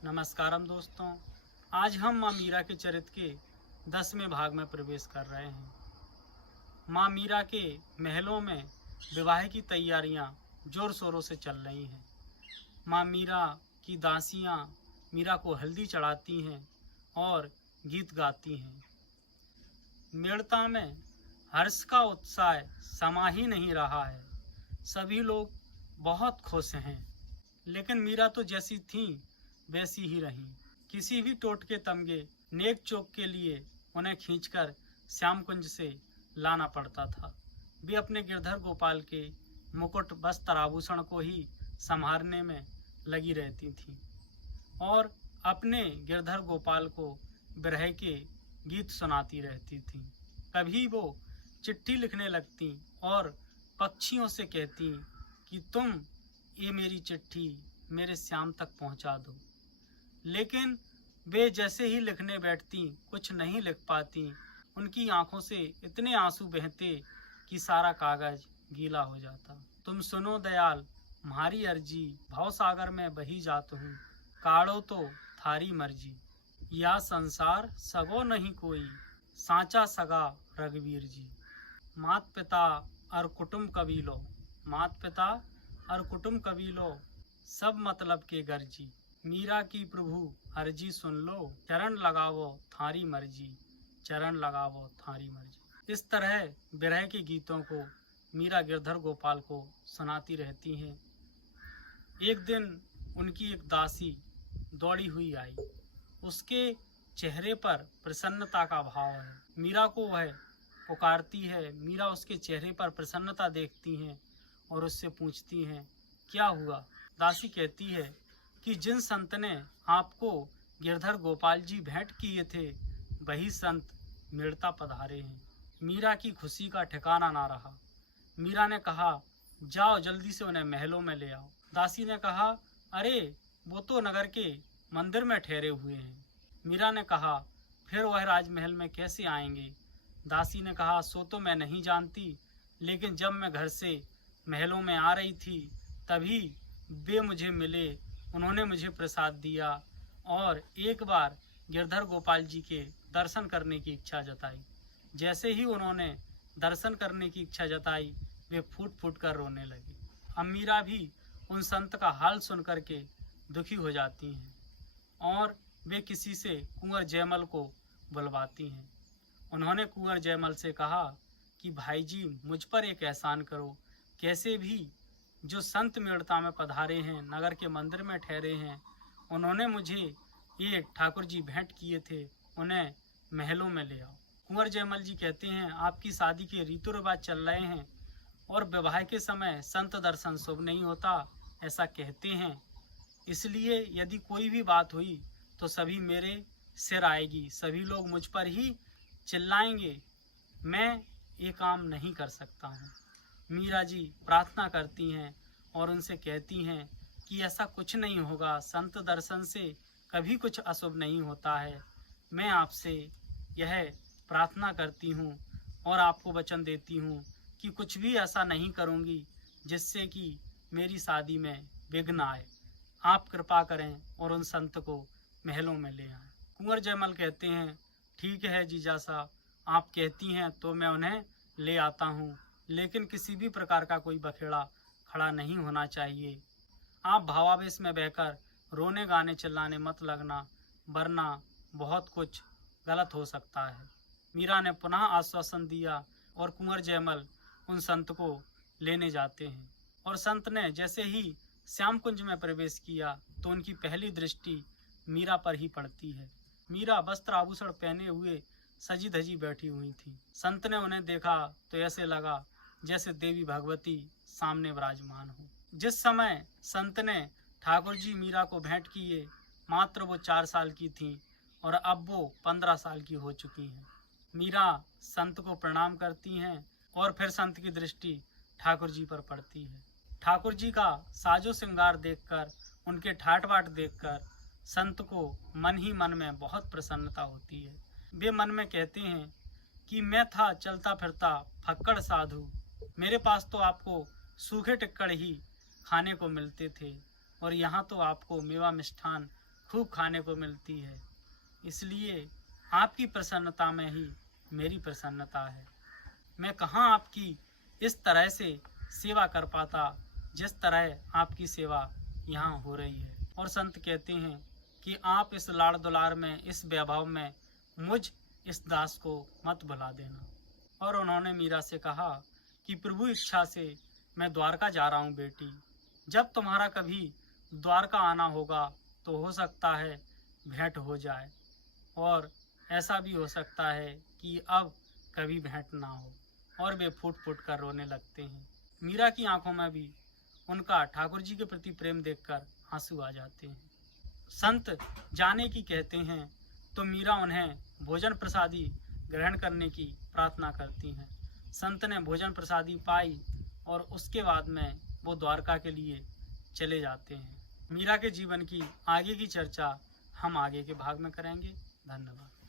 नमस्कारम दोस्तों, आज हम माँ मीरा के चरित्र के 10वें भाग में प्रवेश कर रहे हैं। माँ मीरा के महलों में विवाह की तैयारियां जोर शोरों से चल रही हैं। माँ मीरा की दासियां मीरा को हल्दी चढ़ाती हैं और गीत गाती हैं। मेड़ता में हर्ष का उत्साह समा ही नहीं रहा है। सभी लोग बहुत खुश हैं, लेकिन मीरा तो जैसी थी वैसी ही रही। किसी भी टोट के तमगे नेक चौक के लिए उन्हें खींचकर श्याम कुंज से लाना पड़ता था। वे अपने गिरधर गोपाल के मुकुट वस्त्र आभूषण को ही संभालने में लगी रहती थीं और अपने गिरधर गोपाल को विरह के गीत सुनाती रहती थीं। कभी वो चिट्ठी लिखने लगती और पक्षियों से कहती कि तुम ये मेरी चिट्ठी मेरे श्याम तक पहुंचा दो, लेकिन वे जैसे ही लिखने बैठती कुछ नहीं लिख पाती। उनकी आंखों से इतने आंसू बहते कि सारा कागज गीला हो जाता। तुम सुनो दयाल म्हारी अर्जी, भव सागर में बही जात हूँ, काढ़ो तो थारी मर्जी। या संसार सगो नहीं कोई, सांचा सगा रघुवीर जी। मात पिता और कुटुंब कबीलो, मात पिता और कुटुंब कबीलो, सब मतलब के गर्जी। मीरा की प्रभु अर्जी सुन लो, चरण लगावो थारी मर्जी, चरण लगावो थारी मर्जी। इस तरह विरह के गीतों को मीरा गिरधर गोपाल को सुनाती रहती हैं। एक दिन उनकी एक दासी दौड़ी हुई आई। उसके चेहरे पर प्रसन्नता का भाव है। मीरा को वह पुकारती है। मीरा उसके चेहरे पर प्रसन्नता देखती हैं और उससे पूछती हैं, क्या हुआ? दासी कहती है कि जिन संत ने आपको गिरधर गोपाल जी भेंट किए थे, वही संत मेड़ता पधारे हैं। मीरा की खुशी का ठिकाना ना रहा। मीरा ने कहा, जाओ जल्दी से उन्हें महलों में ले आओ। दासी ने कहा, अरे वो तो नगर के मंदिर में ठहरे हुए हैं। मीरा ने कहा, फिर वह राजमहल में कैसे आएंगे? दासी ने कहा, सो तो मैं नहीं जानती, लेकिन जब मैं घर से महलों में आ रही थी तभी वे मुझे मिले। उन्होंने मुझे प्रसाद दिया और एक बार गिरधर गोपाल जी के दर्शन करने की इच्छा जताई। जैसे ही उन्होंने दर्शन करने की इच्छा जताई, वे फूट फूट कर रोने लगी। अब मीरा भी उन संत का हाल सुन करके दुखी हो जाती हैं और वे किसी से कुंवर जयमल को बुलवाती हैं। उन्होंने कुंवर जयमल से कहा कि भाई जी, मुझ पर एक एहसान करो। कैसे भी जो संत मेड़ता में पधारे हैं, नगर के मंदिर में ठहरे हैं, उन्होंने मुझे ये ठाकुर जी भेंट किए थे, उन्हें महलों में ले आओ। कुंवर जयमल जी कहते हैं, आपकी शादी के रीति रिवाज चल रहे हैं और विवाह के समय संत दर्शन शुभ नहीं होता, ऐसा कहते हैं। इसलिए यदि कोई भी बात हुई तो सभी मेरे सिर आएगी, सभी लोग मुझ पर ही चिल्लाएंगे। मैं ये काम नहीं कर सकता हूँ। मीरा जी प्रार्थना करती हैं और उनसे कहती हैं कि ऐसा कुछ नहीं होगा, संत दर्शन से कभी कुछ अशुभ नहीं होता है। मैं आपसे यह प्रार्थना करती हूँ और आपको वचन देती हूँ कि कुछ भी ऐसा नहीं करूँगी जिससे कि मेरी शादी में विघ्न आए। आप कृपा करें और उन संत को महलों में ले आएं। कुंवर जयमल कहते हैं, ठीक है जीजासा, आप कहती हैं तो मैं उन्हें ले आता हूँ, लेकिन किसी भी प्रकार का कोई बखेड़ा खड़ा नहीं होना चाहिए। आप भावावेश में बहकर रोने गाने चिल्लाने मत लगना, वरना बहुत कुछ गलत हो सकता है। मीरा ने पुनः आश्वासन दिया और कुंवर जयमल उन संत को लेने जाते हैं और संत ने जैसे ही श्याम कुंज में प्रवेश किया तो उनकी पहली दृष्टि मीरा पर ही पड़ती है। मीरा वस्त्र आभूषण पहने हुए सजी धजी बैठी हुई थी। संत ने उन्हें देखा तो ऐसे लगा जैसे देवी भगवती सामने विराजमान हो। जिस समय संत ने ठाकुर जी मीरा को भेंट किए, मात्र वो 4 साल की थीं और अब वो 15 साल की हो चुकी हैं। मीरा संत को प्रणाम करती हैं और फिर संत की दृष्टि ठाकुर जी पर पड़ती है। ठाकुर जी का साजो श्रृंगार देखकर, उनके ठाट बाट देखकर संत को मन ही मन में बहुत प्रसन्नता होती है। वे मन में कहते हैं कि मैं था चलता फिरता फक्कड़ साधु, मेरे पास तो आपको सूखे टिक्कड़ ही खाने को मिलते थे और यहाँ तो आपको मेवा मिष्ठान खूब खाने को मिलती है। इसलिए आपकी प्रसन्नता में ही मेरी प्रसन्नता है। मैं कहाँ आपकी इस तरह से सेवा कर पाता जिस तरह आपकी सेवा यहाँ हो रही है। और संत कहते हैं कि आप इस लाड़ दुलार में, इस वैभव में मुझ इस दास को मत भुला देना। और उन्होंने मीरा से कहा कि प्रभु इच्छा से मैं द्वारका जा रहा हूँ बेटी, जब तुम्हारा कभी द्वारका आना होगा तो हो सकता है भेंट हो जाए, और ऐसा भी हो सकता है कि अब कभी भेंट ना हो। और वे फूट फूट कर रोने लगते हैं। मीरा की आंखों में भी उनका ठाकुर जी के प्रति प्रेम देखकर आंसू आ जाते हैं। संत जाने की कहते हैं तो मीरा उन्हें भोजन प्रसादी ग्रहण करने की प्रार्थना करती हैं। संत ने भोजन प्रसादी पाई और उसके बाद में वो द्वारका के लिए चले जाते हैं। मीरा के जीवन की आगे की चर्चा हम आगे के भाग में करेंगे। धन्यवाद।